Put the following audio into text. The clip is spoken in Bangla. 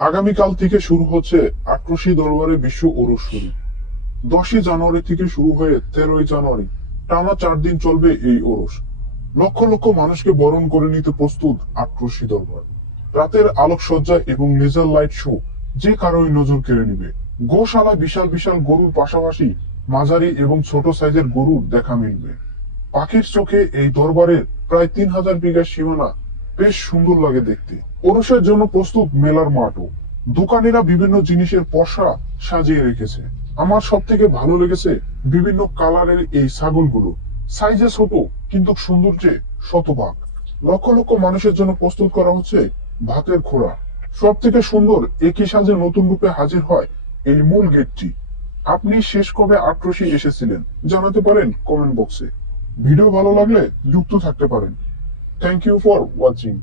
আগামীকাল থেকে শুরু হচ্ছে আক্রোশী দরবারে বিশ্ব ওরস শরীফ। 10ই জানুয়ারি থেকে শুরু হয়ে 13ই জানুয়ারি টানা 4 দিন চলবে এই ওরস। লক্ষ লক্ষ মানুষকে বরণ করে নিতে প্রস্তুত আক্রোশী দরবার। রাতের আলোকসজ্জা এবং লেজার লাইট শো যে কারোই নজর কেড়ে নিবে। গোশালায় বিশাল বিশাল গরুর পাশাপাশি মাঝারি এবং ছোট সাইজের গরুর দেখা মিলবে। পাখির চোখে এই দরবারের প্রায় 3000 বিঘার সীমানা বেশ সুন্দর লাগে দেখতে। ওরসের জন্য প্রস্তুত মেলার মাঠও। দোকানিরা বিভিন্ন জিনিসের পসরা সাজিয়ে রেখেছে। আমার সব থেকে ভালো লেগেছে বিভিন্ন কালারের এই ছাগলগুলো। সাইজে ছোট কিন্তু সৌন্দর্যে শতভাগ। লক্ষ লক্ষ মানুষের জন্য প্রস্তুত করা হচ্ছে ভাতের খোড়া। সব থেকে সুন্দর একই সাজে নতুন রূপে হাজির হয় এই মূল গেটটি। আপনি শেষ কবে আক্রোশী এসেছিলেন জানাতে পারেন কমেন্ট বক্সে। ভিডিও ভালো লাগলে যুক্ত থাকতে পারেন। Thank you for watching.